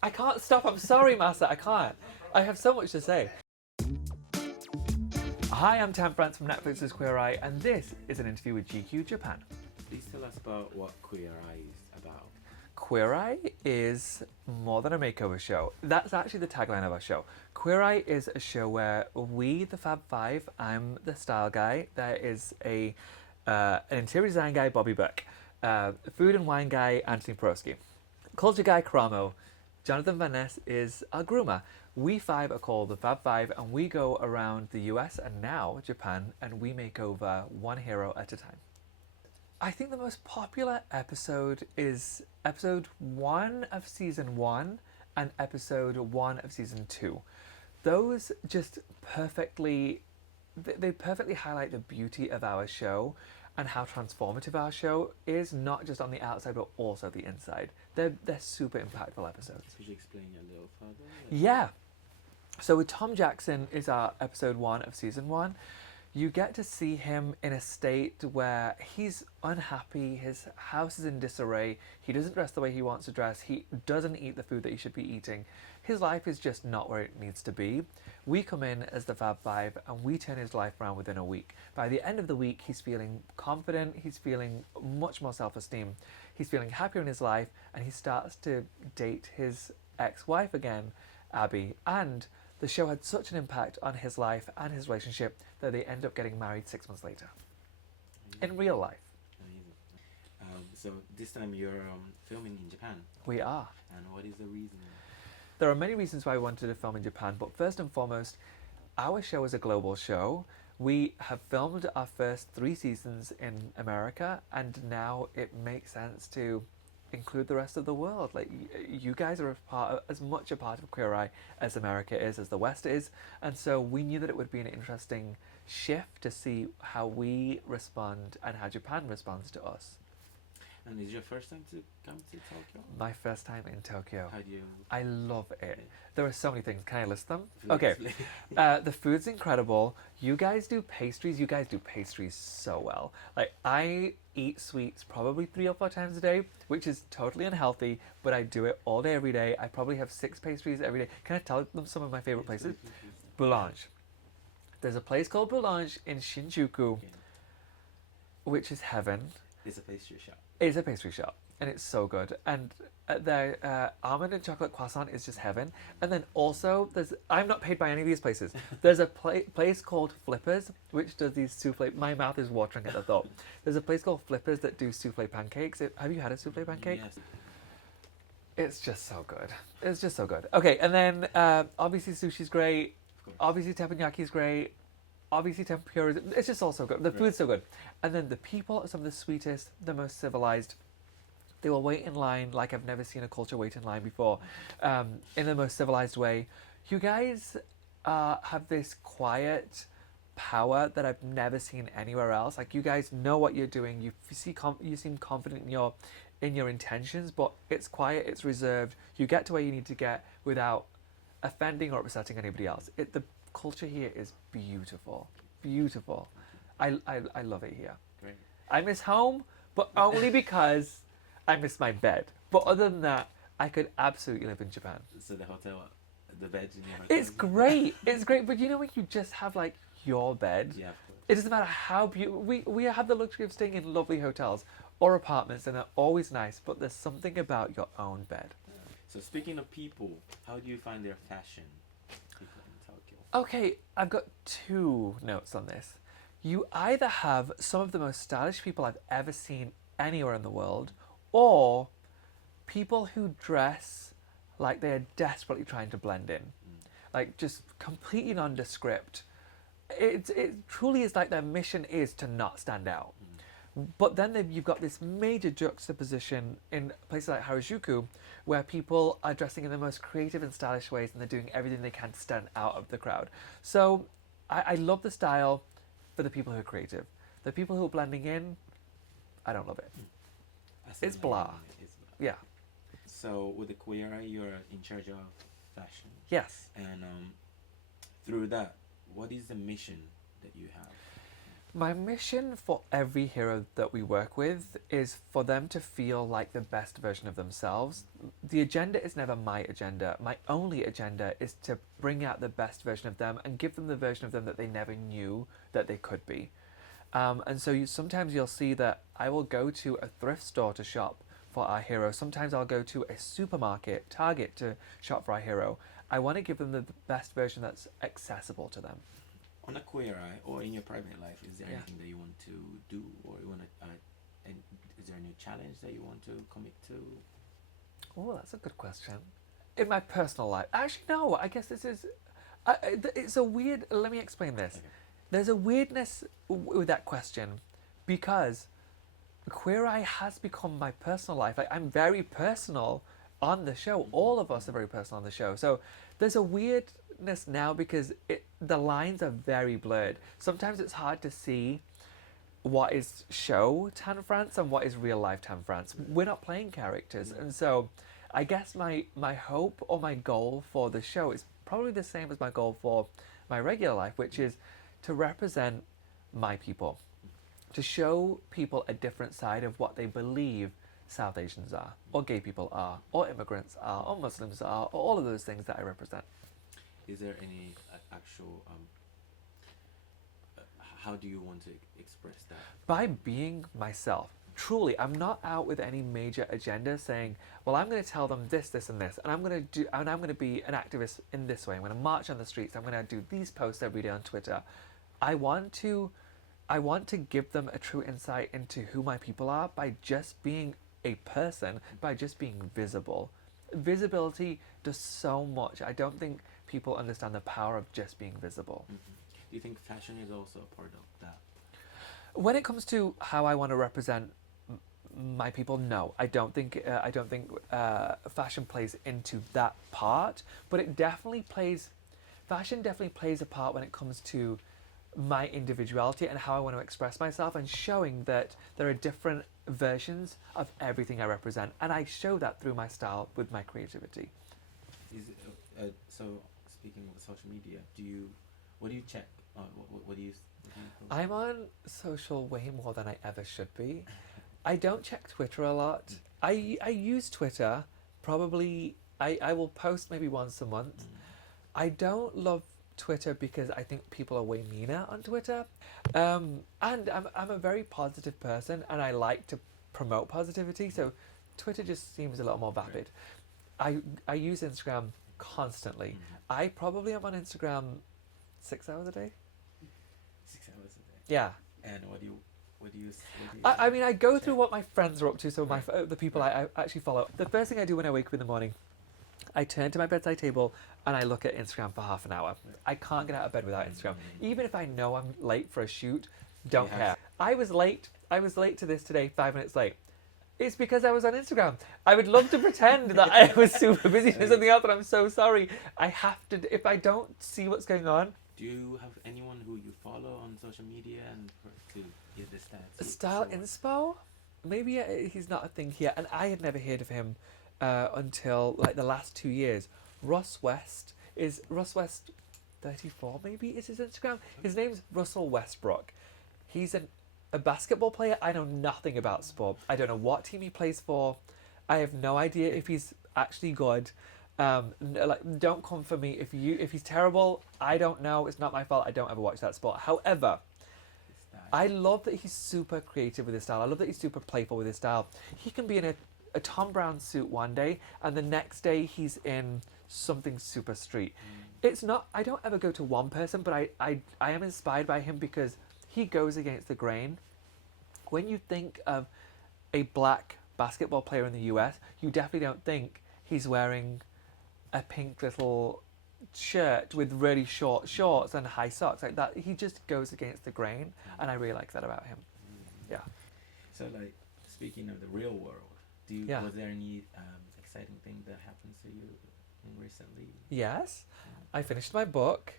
I can't stop. I'm sorry, Master. I can't. I have so much to say. Hi, I'm Tam France from Netflix's Queer Eye, and this is an interview with GQ Japan. Please tell us about what Queer Eye is about. Queer Eye is more than a makeover show. That's actually the tagline of our show. Queer Eye is a show where we, the Fab Five, I'm the style guy, there is an interior design guy, Bobby Burke, food and wine guy, Anthony Porosky, culture guy, Karamo, Jonathan Van Ness is our groomer. We five are called the Fab Five, and we go around the US and now Japan, and we make over one hero at a time. I think the most popular episode is episode 1 of season 1 and episode 1 of season 2. Those just perfectly highlight the beauty of our show and how transformative our show is, not just on the outside but also the inside. They're super impactful episodes. Could you explain a little further? Yeah. So with Tom Jackson is our episode 1 of season 1. You get to see him in a state where he's unhappy, his house is in disarray, he doesn't dress the way he wants to dress, he doesn't eat the food that he should be eating. His life is just not where it needs to be. We come in as the Fab Five and we turn his life around within a week. By the end of the week, he's feeling confident, he's feeling much more self-esteem, he's feeling happier in his life, and he starts to date his ex-wife again, Abby, and the show had such an impact on his life and his relationship that they end up getting married 6 months later. In real life. So this time you're filming in Japan. We are. And what is the reason? There are many reasons why we wanted to film in Japan, but first and foremost, our show is a global show. We have filmed our first 3 seasons in America, and now it makes sense to include the rest of the world. Like, you guys are as much a part of Queer Eye as America is, as the West is, and so we knew that it would be an interesting shift to see how we respond and how Japan responds to us. And is your first time to come to Tokyo? My first time in Tokyo. How do you? I love it. Yeah. There are so many things. Can I list them? Please, Okay. please. The food's incredible. You guys do pastries. You guys do pastries so well. Like, I eat sweets probably 3 or 4 times a day, which is totally unhealthy, but I do it all day, every day. I probably have 6 pastries every day. Can I tell them some of my favorite places? Boulange. There's a place called Boulange in Shinjuku, Okay. which is heaven. It's a pastry shop. It's a pastry shop, and it's so good. And their almond and chocolate croissant is just heaven. And then also, I'm not paid by any of these places. There's a place called Flippers, which does these souffle. My mouth is watering at the thought. There's a place called Flippers that do souffle pancakes. Have you had a souffle pancake? Yes. It's just so good. It's just so good. Okay, and then obviously sushi's great. Of course. Obviously teppanyaki's great. Obviously tempura, it's just all so good. The food's so good. And then the people are some of the sweetest, the most civilized. They will wait in line like I've never seen a culture wait in line before, in the most civilized way. You guys have this quiet power that I've never seen anywhere else. Like, you guys know what you're doing. You seem confident in your intentions, but it's quiet, it's reserved. You get to where you need to get without offending or upsetting anybody else. The culture here is beautiful. I love it here. Great. I miss home, but only because I miss my bed. But other than that, I could absolutely live in Japan. So the bed in your hotel. It's great. It's great. But you know when you just have like your bed? Yeah, of course. It doesn't matter how beautiful. We have the luxury of staying in lovely hotels or apartments, and they're always nice, but there's something about your own bed. So speaking of people, how do you find their fashion? People in Tokyo. Okay, I've got 2 notes on this. You either have some of the most stylish people I've ever seen anywhere in the world, or people who dress like they are desperately trying to blend in. Like, just completely nondescript. It truly is like their mission is to not stand out. But then you've got this major juxtaposition in places like Harajuku, where people are dressing in the most creative and stylish ways, and they're doing everything they can to stand out of the crowd. So I love the style for the people who are creative. The people who are blending in, I don't love it. It's blah. It's blah. Yeah. So with the Queer Eye, you're in charge of fashion. Yes. And through that, what is the mission that you have? My mission for every hero that we work with is for them to feel like the best version of themselves. The agenda is never my agenda. My only agenda is to bring out the best version of them and give them the version of them that they never knew that they could be. And so sometimes you'll see that I will go to a thrift store to shop for our hero. Sometimes I'll go to a supermarket, Target, to shop for our hero. I want to give them the best version that's accessible to them. On a Queer Eye or in your private life, is there Yeah. anything that you want to do, or you want to? And is there a new challenge that you want to commit to? Oh, that's a good question. In my personal life, actually, no. I guess this is. It's a weird. Let me explain this. Okay. There's a weirdness with that question, because Queer Eye has become my personal life. Like, I'm very personal on the show. All of us are very personal on the show. So there's a weirdness now because the lines are very blurred. Sometimes it's hard to see what is show Tan France and what is real life Tan France. We're not playing characters. And so I guess my hope or my goal for the show is probably the same as my goal for my regular life, which is to represent my people, to show people a different side of what they believe South Asians are, or gay people are, or immigrants are, or Muslims are, or all of those things that I represent. Is there any actual? How do you want to express that? By being myself. Truly, I'm not out with any major agenda saying, well, I'm going to tell them this, this, and this, and I'm going to be an activist in this way. I'm going to march on the streets. I'm going to do these posts every day on Twitter. I want to give them a true insight into who my people are by just being a person, by just being visible. Visibility does so much. I don't think people understand the power of just being visible. Do you think fashion is also a part of that? When it comes to how I want to represent my people, no, I don't think fashion plays into that part, but it definitely plays. Fashion definitely plays a part when it comes to my individuality and how I want to express myself, and showing that there are different versions of everything I represent, and I show that through my style with my creativity. So speaking of social media, what do you check? What do you? I'm on social way more than I ever should be. I don't check Twitter a lot. I use Twitter probably. I will post maybe once a month. I don't love Twitter because I think people are way meaner on Twitter. And I'm a very positive person, and I like to promote positivity. So Twitter just seems a little more vapid. I use Instagram constantly. I probably am on Instagram 6 hours a day. 6 hours a day. Yeah. And what do you? I mean, I go through what my friends are up to. So the people I actually follow. The first thing I do when I wake up in the morning, I turn to my bedside table and I look at Instagram for half an hour. I can't get out of bed without Instagram. Even if I know I'm late for a shoot, don't care. I was late to this today, 5 minutes late. It's because I was on Instagram. I would love to pretend that I was super busy doing something else, and I'm so sorry. I have to, if I don't see what's going on. Do you have anyone who you follow on social media and to get the stats? Style Inspo? Maybe he's not a thing here, and I had never heard of him until like the last 2 years. Russ West 34 maybe is his Instagram. His name's Russell Westbrook. He's a basketball player. I know nothing about sport. I don't know what team he plays for. I have no idea if he's actually good. Don't come for me if he's terrible. I don't know. It's not my fault. I don't ever watch that sport. However, I love that he's super creative with his style. I love that he's super playful with his style. He can be in a Tom Brown suit one day, and the next day he's in something super street. It's not. I don't ever go to one person, but I am inspired by him because he goes against the grain. When you think of a black basketball player in the US, you definitely don't think he's wearing a pink little shirt with really short shorts and high socks like that. He just goes against the grain, and I really like that about him. Yeah. So, like, speaking of the real world, was there any exciting thing that happened to you recently? Yes. I finished my book.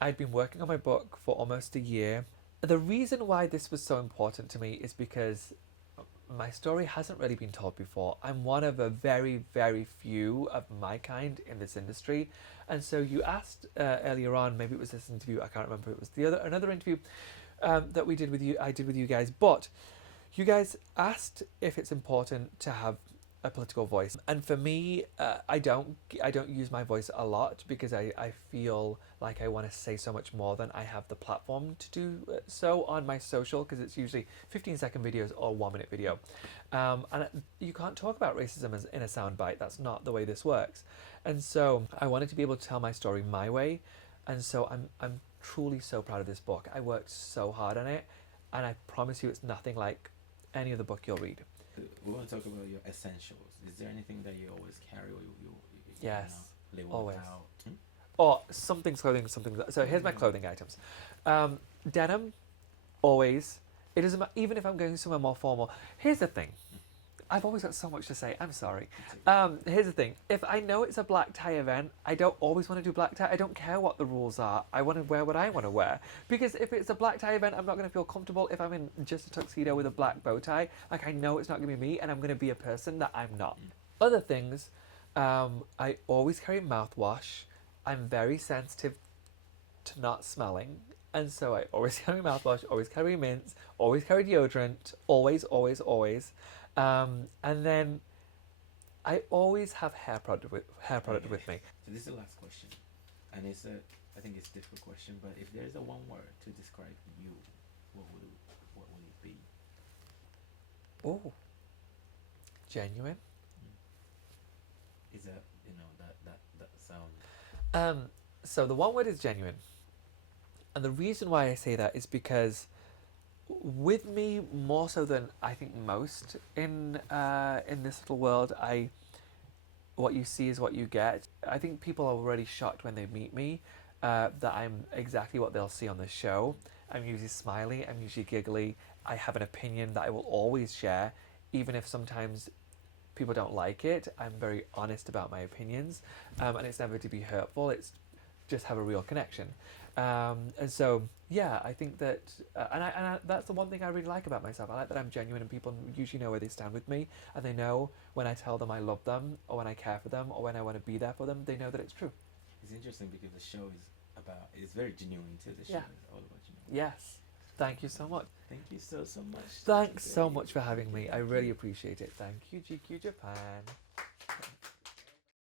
I'd been working on my book for almost a year. The reason why this was so important to me is because my story hasn't really been told before. I'm one of a very, very few of my kind in this industry. And so you asked earlier on, maybe it was this interview, I can't remember, it was another interview, that we did with you. I did with you guys, but you guys asked if it's important to have a political voice, and for me, I don't use my voice a lot because I feel like I want to say so much more than I have the platform to do so on my social, because it's usually 15-second videos or 1-minute video, and you can't talk about racism as in a soundbite. That's not the way this works, and so I wanted to be able to tell my story my way, and so I'm truly so proud of this book. I worked so hard on it, and I promise you, it's nothing like any other book you'll read. We want to talk about your essentials. Is there anything that you always carry or you Yes, live always. without? Or something's clothing, something. So here's my clothing items. Denim, always. It doesn't matter, even if I'm going somewhere more formal. Here's the thing. I've always got so much to say. I'm sorry. Here's the thing. If I know it's a black tie event, I don't always want to do black tie. I don't care what the rules are. I want to wear what I want to wear. Because if it's a black tie event, I'm not going to feel comfortable if I'm in just a tuxedo with a black bow tie. Like, I know it's not going to be me, and I'm going to be a person that I'm not. Other things, I always carry mouthwash. I'm very sensitive to not smelling. And so I always carry mouthwash, always carry mints, always carry deodorant, always, always, always. And then I always have hair product with me. So this is the last question, and I think it's a difficult question, but if there is a one word to describe you, what would it be? Oh, genuine. Is that that sound? So the one word is genuine, and the reason why I say that is because with me, more so than I think most in this little world, what you see is what you get. I think people are already shocked when they meet me that I'm exactly what they'll see on the show. I'm usually smiley, I'm usually giggly, I have an opinion that I will always share, even if sometimes people don't like it. I'm very honest about my opinions, and it's never to be hurtful, it's just have a real connection. And so, yeah, I think that, and that's the one thing I really like about myself. I like that I'm genuine, and people usually know where they stand with me, and they know when I tell them I love them, or when I care for them, or when I want to be there for them, they know that it's true. It's interesting because the show it's very genuine too. The show is all about genuine. Yes. Thank you so much. Thank you so much. Thanks so much for having me. I really appreciate it. Thank you, GQ Japan.